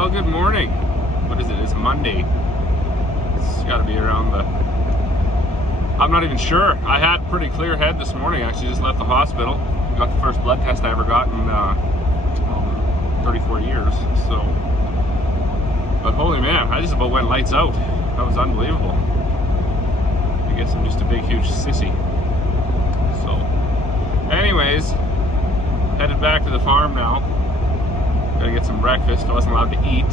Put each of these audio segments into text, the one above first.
Well, good morning. What is it? It's Monday. It's got to be around the... I'm not even sure. I had pretty clear head this morning. Actually, just left the hospital. Got the first blood test I ever got in 34 years. So, but holy man, I just about went lights out. That was unbelievable. I guess I'm just a big, huge sissy. So, anyways, headed back to the farm now. Gotta get some breakfast. I wasn't allowed to eat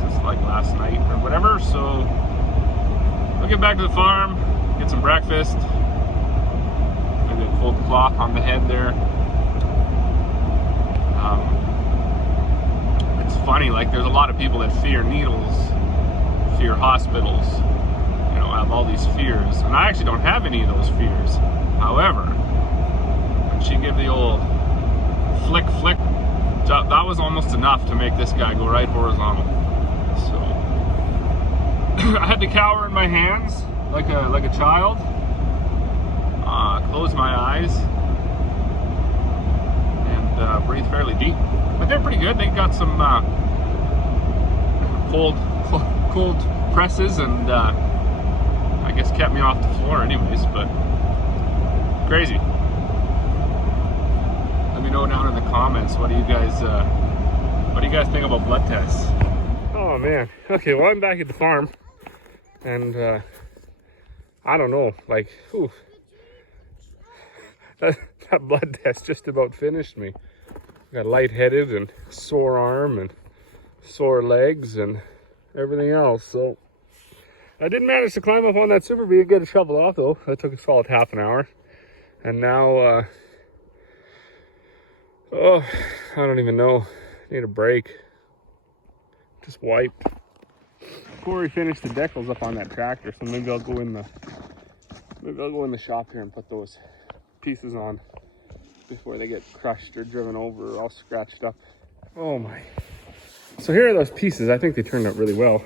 since like last night or whatever, so I'll get back to the farm, get some breakfast, and then fold the cloth on the head there. It's funny, like there's a lot of people that fear needles, fear hospitals, you know, have all these fears, and I actually don't have any of those fears. However, when she gave the old flick, that was almost enough to make this guy go right horizontal. So I had to cower in my hands like a child, close my eyes, and breathe fairly deep. But they're pretty good. They got some cold presses, and I guess kept me off the floor anyways. But crazy. Let me know down in the comments, what do you guys think about blood tests? Oh man. Okay, well, I'm back at the farm, and I don't know, like, ooh, that blood test just about finished me. Got lightheaded and sore arm and sore legs and everything else. So I did manage to climb up on that super bee and get a shovel off though. That took a solid half an hour, and now oh, I don't even know. Need a break. Just wiped. Corey finished the decals up on that tractor, so maybe I'll go in the shop here and put those pieces on before they get crushed or driven over or all scratched up. Oh my. So here are those pieces. I think they turned out really well.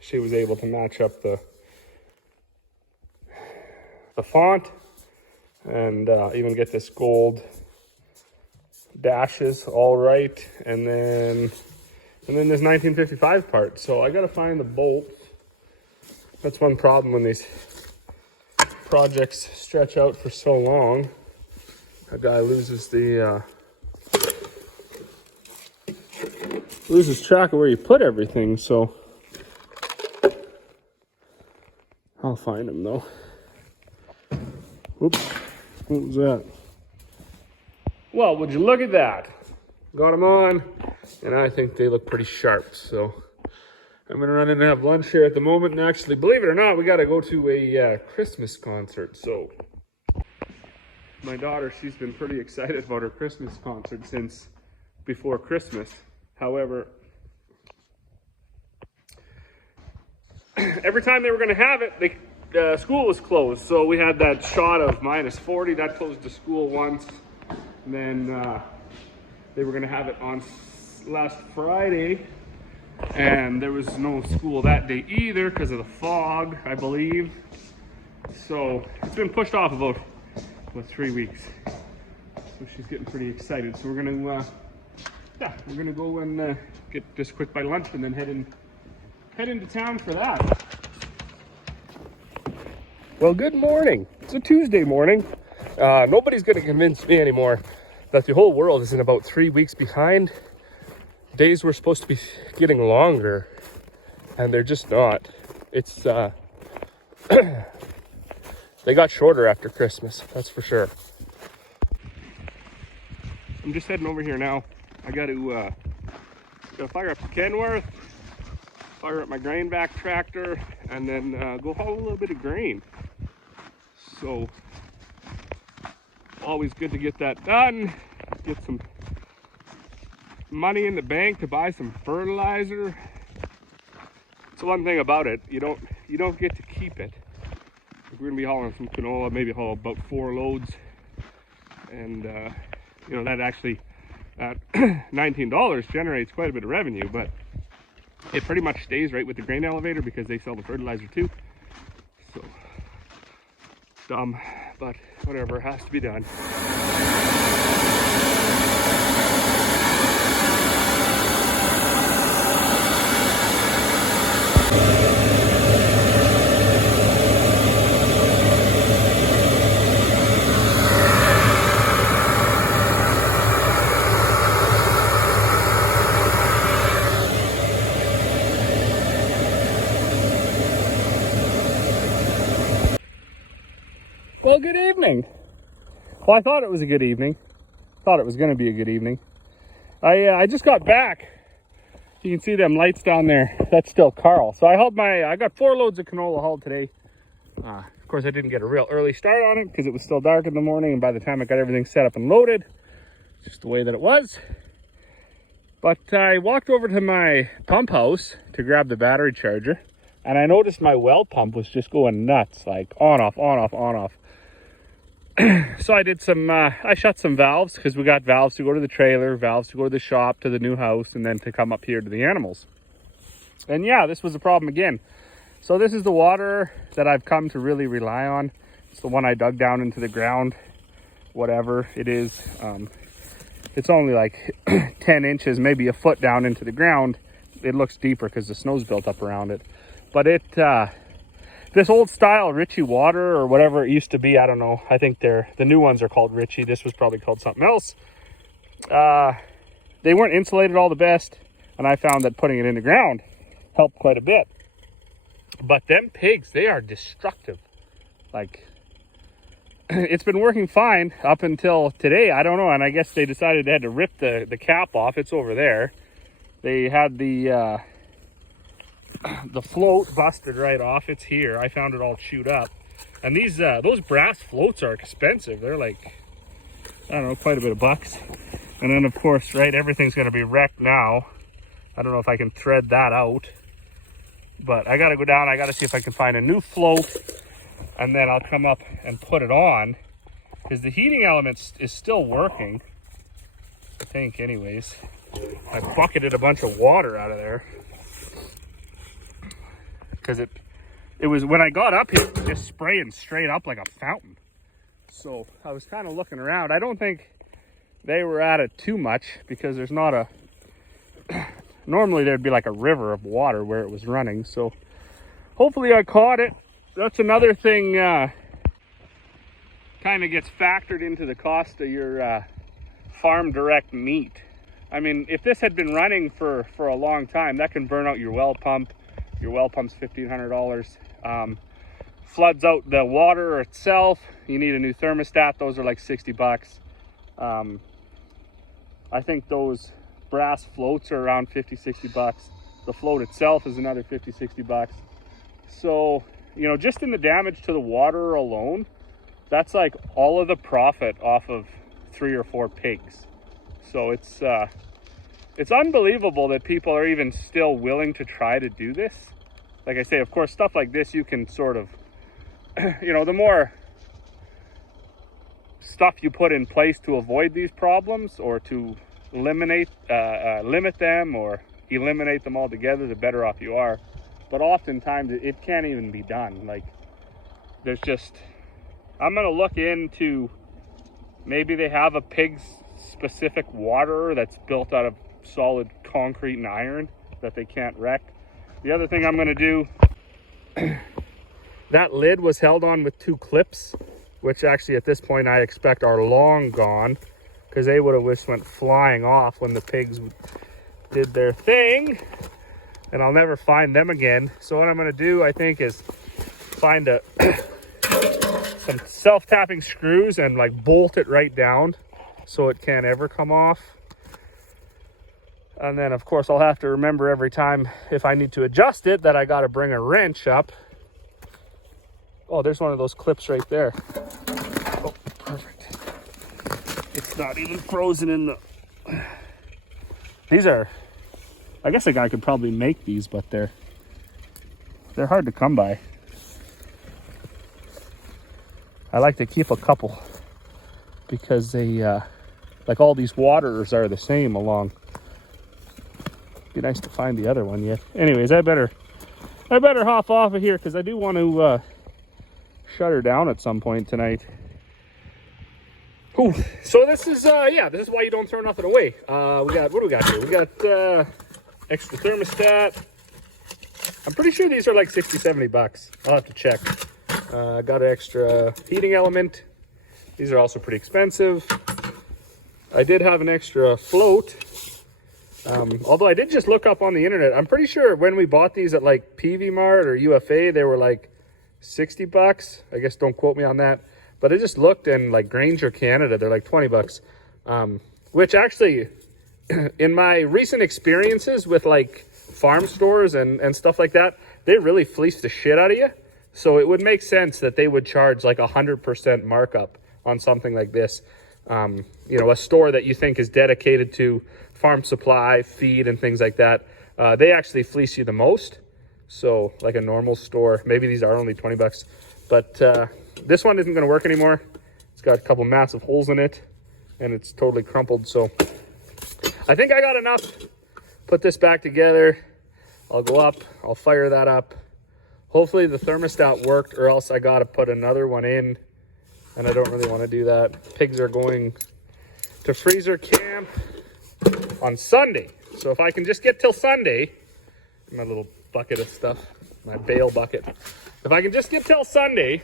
She was able to match up the font and even get this gold dashes all right, and then this 1955 part. So I gotta find the bolts. That's one problem when these projects stretch out for so long. A guy loses track of where you put everything. So I'll find them though. Whoops, what was that? Well, would you look at that? Got them on, and I think they look pretty sharp. So I'm gonna run in and have lunch here at the moment. And actually, believe it or not, we gotta go to a Christmas concert. So my daughter, she's been pretty excited about her Christmas concert since before Christmas. However, every time they were gonna have it, school was closed. So we had that shot of -40. That closed the school once. And then they were going to have it on last Friday, and there was no school that day either because of the fog, I believe. So it's been pushed off about 3 weeks. So she's getting pretty excited. So we're going to, we're going to go and get just a quick bite of lunch and then head into town for that. Well, good morning. It's a Tuesday morning. Nobody's going to convince me anymore that the whole world is in about 3 weeks behind. Days were supposed to be getting longer, and they're just not. It's they got shorter after Christmas, that's for sure. I'm just heading over here now. I got to fire up the Kenworth, fire up my grain back tractor, and then go haul a little bit of grain. So always good to get that done, get some money in the bank to buy some fertilizer. It's one thing about it, you don't get to keep it. We're gonna be hauling some canola, maybe haul about 4 loads, and you know, that actually $19 generates quite a bit of revenue, but it pretty much stays right with the grain elevator because they sell the fertilizer too. So dumb, but whatever, has to be done. Well, good evening. Well, I thought it was a good evening. Thought it was going to be a good evening. I just got back. You can see them lights down there. That's still Carl. So I got 4 loads of canola hauled today. Of course, I didn't get a real early start on it because it was still dark in the morning. And by the time I got everything set up and loaded, just the way that it was. But I walked over to my pump house to grab the battery charger. And I noticed my well pump was just going nuts, like on, off, on, off, on, off. So I did I shut some valves because we got valves to go to the trailer, valves to go to the shop, to the new house, and then to come up here to the animals. And yeah, this was a problem again. So this is the water that I've come to really rely on. It's the one I dug down into the ground, whatever it is. It's only like 10 inches, maybe a foot down into the ground. It looks deeper because the snow's built up around it. But this old style Ritchie water or whatever it used to be, I don't know. I think the new ones are called Ritchie. This was probably called something else. They weren't insulated all the best, and I found that putting it in the ground helped quite a bit. But them pigs, they are destructive. Like, it's been working fine up until today. I don't know, and I guess they decided they had to rip the cap off. It's over there. They had the float busted right off. It's here. I found it all chewed up. And those brass floats are expensive. They're like, I don't know, quite a bit of bucks. And then of course, right, everything's going to be wrecked now. I don't know if I can thread that out, but I got to go down. I got to see if I can find a new float, and then I'll come up and put it on, because the heating element is still working, I think, anyways. I bucketed a bunch of water out of there because it was, when I got up here, it was just spraying straight up like a fountain. So I was kind of looking around. I don't think they were at it too much because there's not a normally there'd be like a river of water where it was running. So hopefully I caught it. That's another thing kind of gets factored into the cost of your farm direct meat. I mean, if this had been running for a long time, that can burn out your well pump. Your well pump's $1,500. Floods out the water itself. You need a new thermostat. Those are like 60 bucks. I think those brass floats are around 50, 60 bucks. The float itself is another 50, 60 bucks. So, you know, just in the damage to the water alone, that's like all of the profit off of 3 or 4 pigs. So it's unbelievable that people are even still willing to try to do this. Like I say, of course, stuff like this, you can sort of, you know, the more stuff you put in place to avoid these problems or to limit them or eliminate them altogether, the better off you are. But oftentimes it can't even be done. Like, there's just, I'm going to look into, maybe they have a pig's specific water that's built out of solid concrete and iron that they can't wreck. The other thing I'm going to do, that lid was held on with 2 clips, which actually at this point I expect are long gone, because they would have just went flying off when the pigs did their thing, and I'll never find them again. So what I'm going to do, I think, is find some self-tapping screws and like bolt it right down so it can't ever come off. And then of course I'll have to remember every time if I need to adjust it that I got to bring a wrench up. Oh, there's one of those clips right there. Oh, perfect. It's not even frozen in the... These are... I guess a guy could probably make these, but they're hard to come by. I like to keep a couple because they, like all these waters are the same along. Be nice to find the other one yet. Anyways, I better hop off of here because I do want to shut her down at some point tonight. Ooh, so this is this is why you don't throw nothing away. What do we got here? We got extra thermostat. I'm pretty sure these are like 60, 70 bucks. I'll have to check. Got an extra heating element. These are also pretty expensive. I did have an extra float. Although I did just look up on the internet. I'm pretty sure when we bought these at like PV Mart or UFA, they were like 60 bucks. I guess don't quote me on that. But I just looked, and like Granger Canada, they're like 20 bucks. Which actually, in my recent experiences with like farm stores and stuff like that, they really fleece the shit out of you. So it would make sense that they would charge like 100% markup on something like this. You know, a store that you think is dedicated to farm supply, feed, and things like that, they actually fleece you the most. So like a normal store, maybe these are only 20 bucks, but this one isn't going to work anymore. It's got a couple massive holes in it, and it's totally crumpled. So I think I got enough. Put this back together. I'll go up, I'll fire that up. Hopefully the thermostat worked, or else I got to put another one in, and I don't really want to do that. Pigs are going to freezer camp on Sunday. So if I can just get till Sunday, my little bucket of stuff, my bale bucket. If I can just get till Sunday,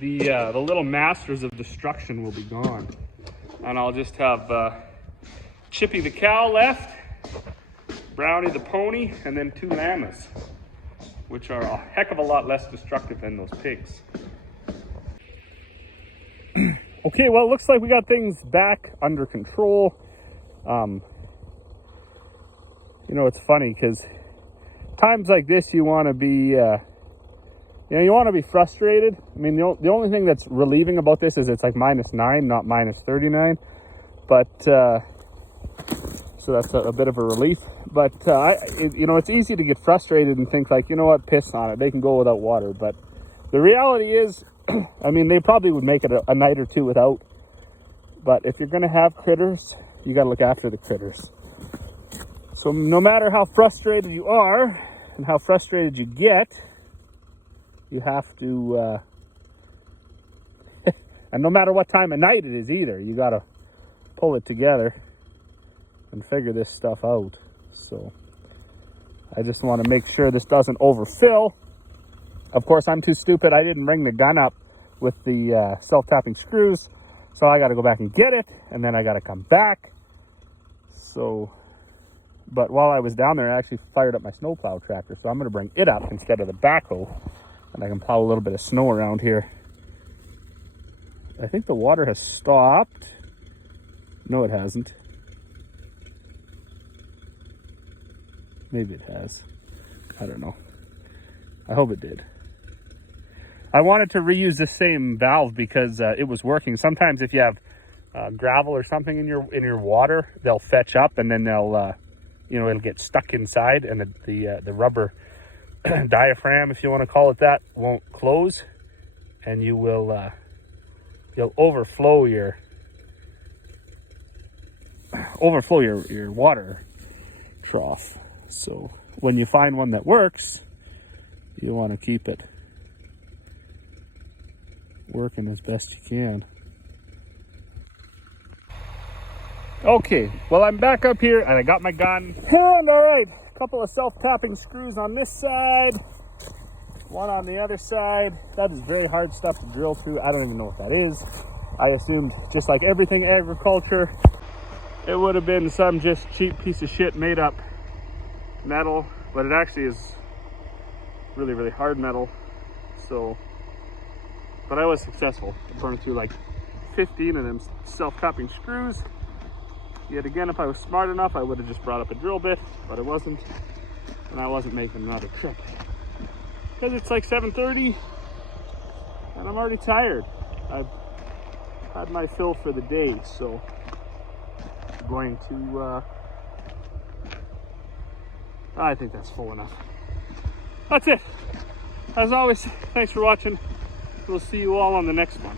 the little masters of destruction will be gone. And I'll just have Chippy the cow left, Brownie the pony, and then 2 llamas, which are a heck of a lot less destructive than those pigs. Okay, well, it looks like we got things back under control. You know, it's funny because times like this, you want to be, you know, you want to be frustrated. I mean, the only thing that's relieving about this is it's like -9, not -39. But, so that's a bit of a relief. But, you know, it's easy to get frustrated and think like, you know what, piss on it. They can go without water. But the reality is, I mean, they probably would make it a night or two without. But if you're going to have critters, you got to look after the critters. So no matter how frustrated you are and how frustrated you get, you have to, and no matter what time of night it is either, you got to pull it together and figure this stuff out. So I just want to make sure this doesn't overfill. Of course, I'm too stupid. I didn't bring the gun up with the self-tapping screws. So I got to go back and get it, and then I got to come back. So, but while I was down there, I actually fired up my snowplow tractor. So I'm going to bring it up instead of the backhoe, and I can plow a little bit of snow around here. I think the water has stopped. No, it hasn't. Maybe it has. I don't know. I hope it did. I wanted to reuse the same valve because it was working. Sometimes if you have gravel or something in your water, they'll fetch up, and then they'll, you know, it'll get stuck inside, and the rubber diaphragm, if you want to call it that, won't close, and you will you'll overflow your water trough. So when you find one that works, you want to keep it working as best you can. Okay, well, I'm back up here and I got my gun. And all right, a couple of self-tapping screws on this side, one on the other side. That is very hard stuff to drill through. I don't even know what that is. I assumed, just like everything agriculture, it would have been some just cheap piece of shit made up metal, but it actually is really, really hard metal. So, but I was successful. I burned through like 15 of them self-tapping screws. Yet again, if I was smart enough, I would have just brought up a drill bit, but I wasn't, and I wasn't making another trip. Because it's like 7:30, and I'm already tired. I've had my fill for the day, so I'm going to, I think that's full enough. That's it. As always, thanks for watching. We'll see you all on the next one.